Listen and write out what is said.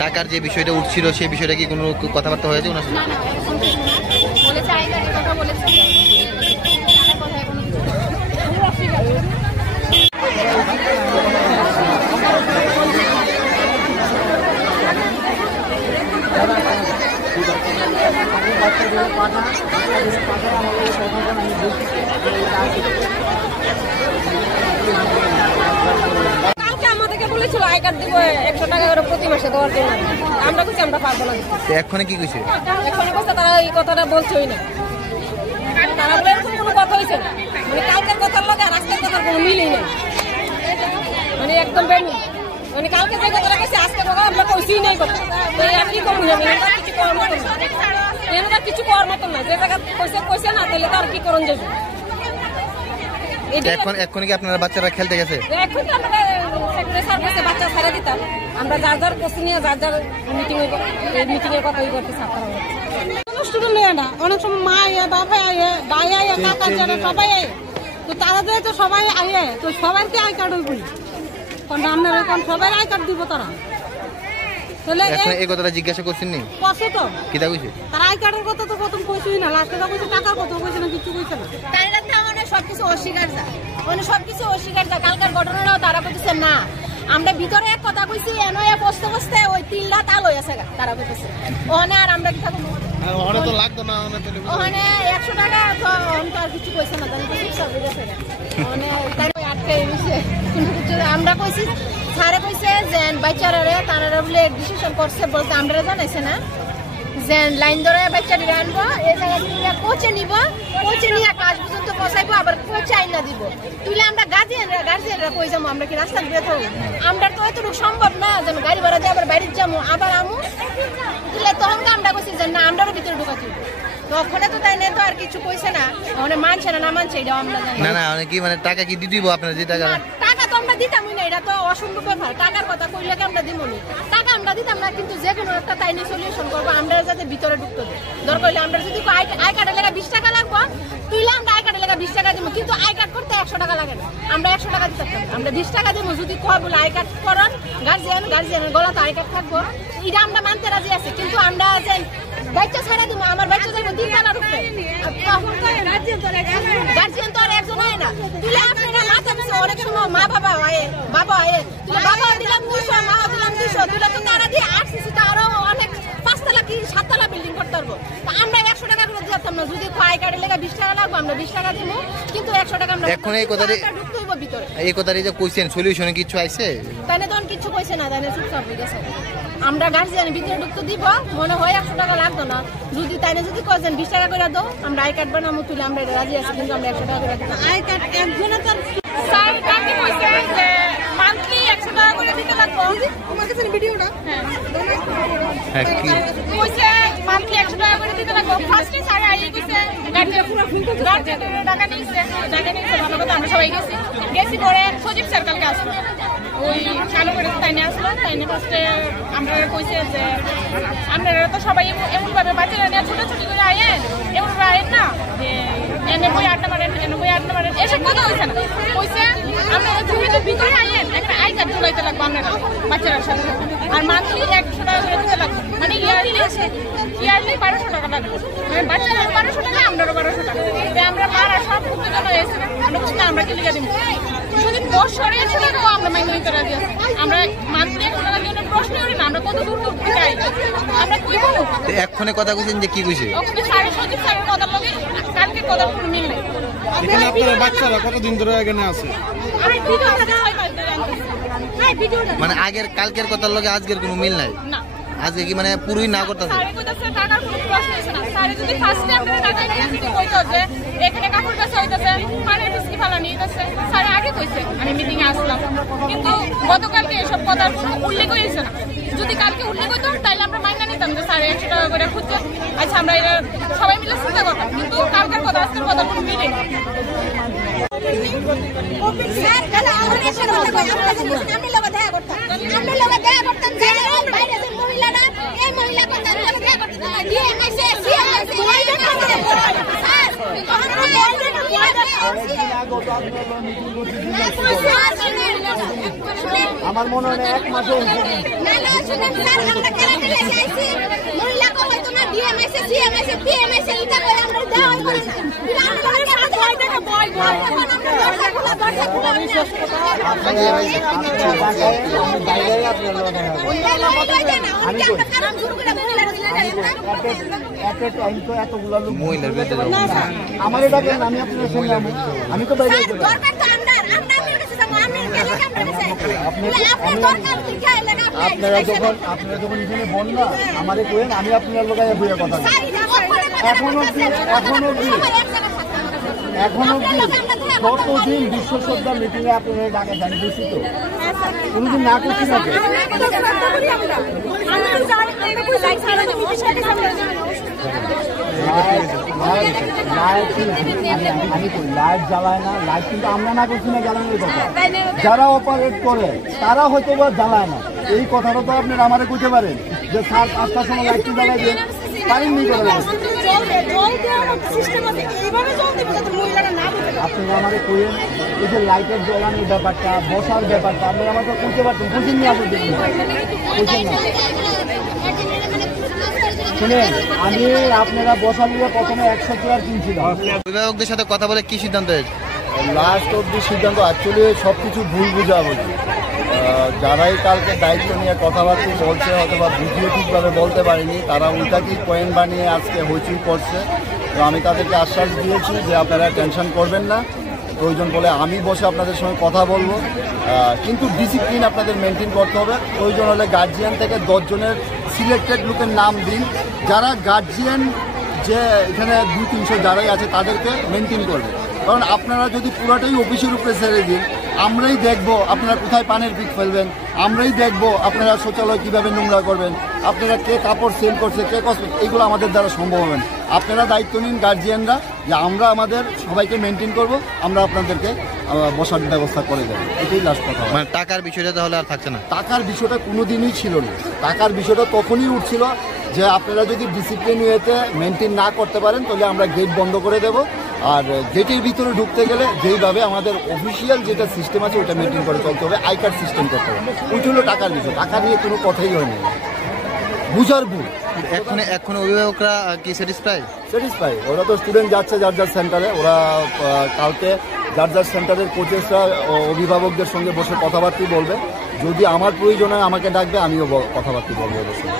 টাকার যে বিষয়টা উঠছিল সেই বিষয়টা কি কোনো কথাবার্তা হয়েছে ওনার সাথে? বলেছিল আই কার্ড দিব 100 টাকা করে প্রতি মাসে দেওয়ার জন্য। আমরা কইছি আমরা পারবো না। এখন কি কইছে? এখন কইছে তারা এই কথাটা বলছেই না। তারা বলে এরকম কোনো কথা হইছে না। মানে কালকের কথার লগে আর আজকের কথার কোনো মিলই নেই। মানে একদম বেমি। মানে কালকে যে কথাটা কইছে আজকে কথা আমরা কইছিই নাই কথা। তো এই আর কি করব না কিছু করার মত না। এনটা কিছু করার মত না। যে জায়গা কইছে না তাহলে তার কি করন যাবে? এখন কি আপনারা বাচ্চারা খেলতে গেছে? এখন তো আমরা সেক্রেটারি স্যার কাছে বাচ্চা ছেড়ে দিতাম। আমরা যার যার কোচিং নিয়ে যার যার মিটিং এর কথা করতে ছাত্ররা কোনো স্টুডেন্ট নেই না। অনেক সময় মা আয় বাবা আয় ভাই আয় কাকা যারা সবাই আয়। তো তারা তো সবাই আয় তো সবাইকে আই কার্ড হইব। কোন আমরা কোন সবাই আই কার্ড দিব তারা। তাহলে এই কথাটা জিজ্ঞাসা করছেন নি? কষ্ট তো কিটা কইছে? তারা আই কার্ডের কথা তো প্রথম কইছই না, লাস্টে কইছে টাকার কথা কইছে না, কিছু কইছে না। তাইরা তো মানে সবকিছু অস্বীকার যা। মানে সবকিছু অস্বীকার যা। কালকার ঘটনাটাও তারা কইছে না। আমরা ভিতরে এক কথা কইছি এনয়া বসতে বসতে ওই 3 লাখ আল হইছে তারা কইছে। ওখানে আর আমরা কি থাকব? ওখানে তো লাগতো না ওখানে 100 টাকা তো আর কিছু কইছে না জানি কিছু সব দিয়েছে। মানে তাই আটকে গেছে। কিন্তু কিছু আমরা কইছি স্যারে কইছে যে বাচ্চারা তারা বলে ডিসিশন করছে বলতে আমরা জানাইছে না যে লাইন ধরে বাচ্চাটি আনবো এই জায়গা থেকে কোচে নিব, কোচে নিয়ে কাজ পর্যন্ত পৌঁছাইবো, আবার কোচে আইনা দিব। তুইলে আমরা গার্জিয়ানরা কই যাবো? আমরা কি রাস্তা দিয়ে থাকবো? আমরা তো এতটুকু সম্ভব না যে গাড়ি ভাড়া দিয়ে আবার বাইরে যাবো আবার আমু তুলে। তখন আমরা কইছি যে না আমরাও ভিতরে ঢুকাচ্ছি। তখন তো তাই নেই তো আর কিছু কইছে না। মানে মানছে না না মানছে এটাও আমরা জানি না। না কি মানে টাকা কি দিয়ে দিব আপনারা? যে টাকা তো আমরা দিতামই না। এটা তো অসম্ভব ব্যাপার। টাকার কথা কইলে কি আমরা দিমনি? টাকা আমরা দিতাম না, কিন্তু যে কোনো একটা তাই নিয়ে সলিউশন করবো। আমরা যাতে ভিতরে ঢুকতে দিই দরকার হইলে আমরা যদি আই কার্ডের লেগে 20 টাকা লাগবো তুইলে আমরা আই কার্ডের লেগে 20 টাকা দিব। কিন্তু আই কার্ড করতে 100 টাকা লাগে না। আমরা 100 টাকা দিতে পারতাম। আমরা 20 টাকা দিব যদি কয় বলে আই কার্ড করেন গার্জিয়ানের গলা তো আই কার্ড থাকবো। এটা আমরা মানতে রাজি আছি। কিন্তু আমরা যে বাচ্চা ছাড়া দিব আমার বাচ্চা যাবো 3 টাকার উপরে গার্জিয়ান তো আর একজন হয় না। তুলে আপনারা মাথা পিছু অনেক সময় মা বাবা আয়ে তুলে বাবা দিলাম 200 মা দিলাম 200 তুলে তো তারা দিয়ে আরসিসি তো আরো অনেক 5 তলা কি 7 তলা বিল্ডিং করতে পারবো। তো আমরা 100 টাকা করে দিতাম না। যদি আই কার্ডের লেগে 20 টাকা লাগবে আমরা 20 টাকা দিব। কিন্তু 100 টাকা আমরা এখন এই কথাটি ঢুকতে হইব ভিতরে। এই কথাটি যে কইছেন সলিউশনে কিছু আইছে? তাইলে তখন কিছু কইছে না। তাইলে চুপচাপ হয়ে গেছে। আমরা গার্জিয়ানের ভিতরে ঢুকতে দিব মনে হয় 100 টাকা লাগতো না। যদি তাইলে যদি কয়েছেন 20 টাকা করে দাও আমরা আই কার্ড বানাবো তুলে আমরা রাজি আছি। কিন্তু আমরা 100 টাকা করে দিতাম। আই কার্ড একজনে তো স্যার কাকে কইছে যে মান্থলি 100 টাকা করে দিতে লাগবে। তোমার কাছে ভিডিওটা হ্যাঁ কি কইছে মান্থলি 100 টাকা করে দিতে লাগবে। ফার্স্টে স্যার আই কইছে গার্জিয়ানের টাকা নিছে ভালো কথা। আমরা সবাই গেছি পরে সজীব স্যার কালকে আসলো ওই চালু করে তাইনে আসলো। তাইনে ফার্স্টে আমরা কইছে যে আপনারা তো সবাই এমনভাবে বাচ্চারা নিয়ে ছোটাছুটি করে আয়েন এমনভাবে আয়েন না যে এনে বই আড্ডা মারেন এসব কথা হয়েছে না। কইছে আপনারা ভিতরে আয়েন একটা আই কার্ড জোগাইতে লাগবে আপনারা বাচ্চারার সাথে। আর মান্থলি 100 টাকা করে দিতে লাগবে। মানে ইয়ারলি 1200 টাকা লাগবে। মানে বাচ্চারা 1200 টাকা আমরাও 1200 টাকা। আমরা মারা সব জন্য এসে আমরা বলছি না আমরা কি লিখে দিব। যদি 10 সরে টাকাও আমরা মাইনে নিতে রাজি আছি। আমরা মান্থলি 100 টাকা দিয়ে প্রশ্ন করি না। আমরা কত দূর যাই আমরা কই বলবো? এক্ষণে কথা কইছেন যে কি কইছে? ওখানে সজীব স্যারের কথা লগে কালকে কথা কোনো মিল নাই। এখানে আপনারা বাচ্চারা কতদিন ধরে এখানে আছে? মানে আগের কালকের কথার লগে আজকের কোনো মিল নাই। না আজকে কি মানে পুরোই না করতেছে? স্যারে কইতাছে টাকার কোনো প্রশ্ন আসে না। স্যারে যদি ফার্স্টে আপনারা টাকা নিয়ে যদি কইতো যে এখানে কাকুর কাছে হইতাছে পানির বিস্কি ফালা নিয়ে যাচ্ছে, স্যারে আগে কইছে, আমি মিটিং এ আসলাম, কিন্তু গতকালকে এসব কথার কোনো উল্লেখ হয়েছে না। যদি কালকে উল্লেখ হতো তাহলে আমরা মাইনা নিতাম যে স্যার 100 টাকা করে খুঁজছে, আচ্ছা আমরা এটা সবাই মিলে চিন্তা করতাম, কিন্তু কালকের কথা আজকের কথা কোনো মিলে না। স্যার কালা আমাদের সাথে কথা কই আমরা লগা দেখা করতাম, আমরা লগা দেখা করতাম যে বাইরে যে মহিলারা এই মহিলা কথা আমরা দেখা করতাম ডিএমএসএ সিএমএসএ স্যার আমার মনে হয় 1 মাসে না শুনেন স্যার আমরা কেন চাইছি মহিলা কো হয়তো না ডিএমএসএ সিএমএসএ পিএমএসএ এটা করে আমরা দেওয়া হইব না আমরা কাছে ভয় দেখা ভয় ভয় আমরা দরকার এতগুলো লোক মহিলার বিরুদ্ধে আমার এটা কেন আমি আপনার সঙ্গে আমি তো বাইরে আপনারা যখন এখানে বল না আমারে কইেন আমি আপনার লোকায় বইয়া কথা এখন অব্দি কতদিন বিশ্ব শ্রদ্ধা মিটিং এ আপনারা ডাকে যান বেশি তো কোনদিন না করছি না লাইট জ্বালায় না, লাইট কিন্তু আমরা না করছি না জ্বালানোর কথা, যারা অপারেট করে তারা হয়তো বা জ্বালায় না। এই কথাটা তো আপনারা আমারে কইতে পারেন যে স্যার 5টার সময় লাইটটি জ্বালাই দিয়ে পারেননি করে আপনারা আমারে কইেন এই যে লাইটের জ্বালানোর ব্যাপারটা বসার ব্যাপারটা আপনারা আমাকে কইতে পারতেন, কোচিং নিয়ে আসতে দিন শুনেন। আমি আপনারা বসার নিয়ে প্রথমে 100 চেয়ার কিনছিলাম, অভিভাবকদের সাথে কথা বলে কি সিদ্ধান্ত হয়েছে? লাস্ট অব্দি সিদ্ধান্ত অ্যাকচুয়ালি সব কিছু ভুল বুঝাবুঝি, যারাই কালকে দায়িত্ব নিয়ে কথাবার্তা বলছে অথবা বুঝিয়ে ঠিকভাবে বলতে পারেনি, তারা ওইটাকেই পয়েন্ট বানিয়ে আজকে হইচই করছে। তো আমি তাদেরকে আশ্বাস দিয়েছি যে আপনারা টেনশন করবেন না, প্রয়োজন বলে আমি বসে আপনাদের সঙ্গে কথা বলবো, কিন্তু ডিসিপ্লিন আপনাদের মেনটেন করতে হবে। প্রয়োজন হলে গার্জিয়ান থেকে 10 জনের সিলেক্টেড লোকের নাম দিন, যারা গার্জিয়ান যে এখানে 200-300 যারাই আছে তাদেরকে মেনটেন করবে। কারণ আপনারা যদি পুরোটাই অফিসের উপরে ছেড়ে দিন, আমরাই দেখবো আপনারা কোথায় পানের পিক ফেলবেন, আমরাই দেখবো আপনারা শৌচালয় কীভাবে নোংরা করবেন, আপনারা কে কাপড় সেল করছে কে কসমেটিক, এইগুলো আমাদের দ্বারা সম্ভব হবে না। আপনারা দায়িত্ব নিন গার্জিয়ানরা যে আমরা আমাদের সবাইকে মেনটেন করব, আমরা আপনাদেরকে বসার ব্যবস্থা করে দেবো, এটাই লাস্ট কথা। মানে টাকার বিষয়টা তাহলে আর থাকছে না? টাকার বিষয়টা কোনোদিনই ছিল না, টাকার বিষয়টা তখনই উঠছিল যে আপনারা যদি ডিসিপ্লিন ওয়েতে মেনটেন না করতে পারেন তাহলে আমরা গেট বন্ধ করে দেব, আর গেটের ভিতরে ঢুকতে গেলে যেইভাবে আমাদের অফিসিয়াল যেটা সিস্টেম আছে ওটা মেনটেন করে চলতে হবে, আই কার্ড সিস্টেম করতে হবে। ওইটা হলো টাকার বিষয়, টাকা নিয়ে কোনো কথাই হয়নি, বুঝার ভুল। এখন অভিভাবকরা কি স্যাটিসফাই, ওরা তো স্টুডেন্ট যাচ্ছে যার যার সেন্টারে, ওরা কালকে যার যার সেন্টারের কোচেসরা অভিভাবকদের সঙ্গে বসে কথাবার্তা বলবে, যদি আমার প্রয়োজন হয় আমাকে ডাকবে, আমিও কথাবার্তা বলবো ওদের সঙ্গে।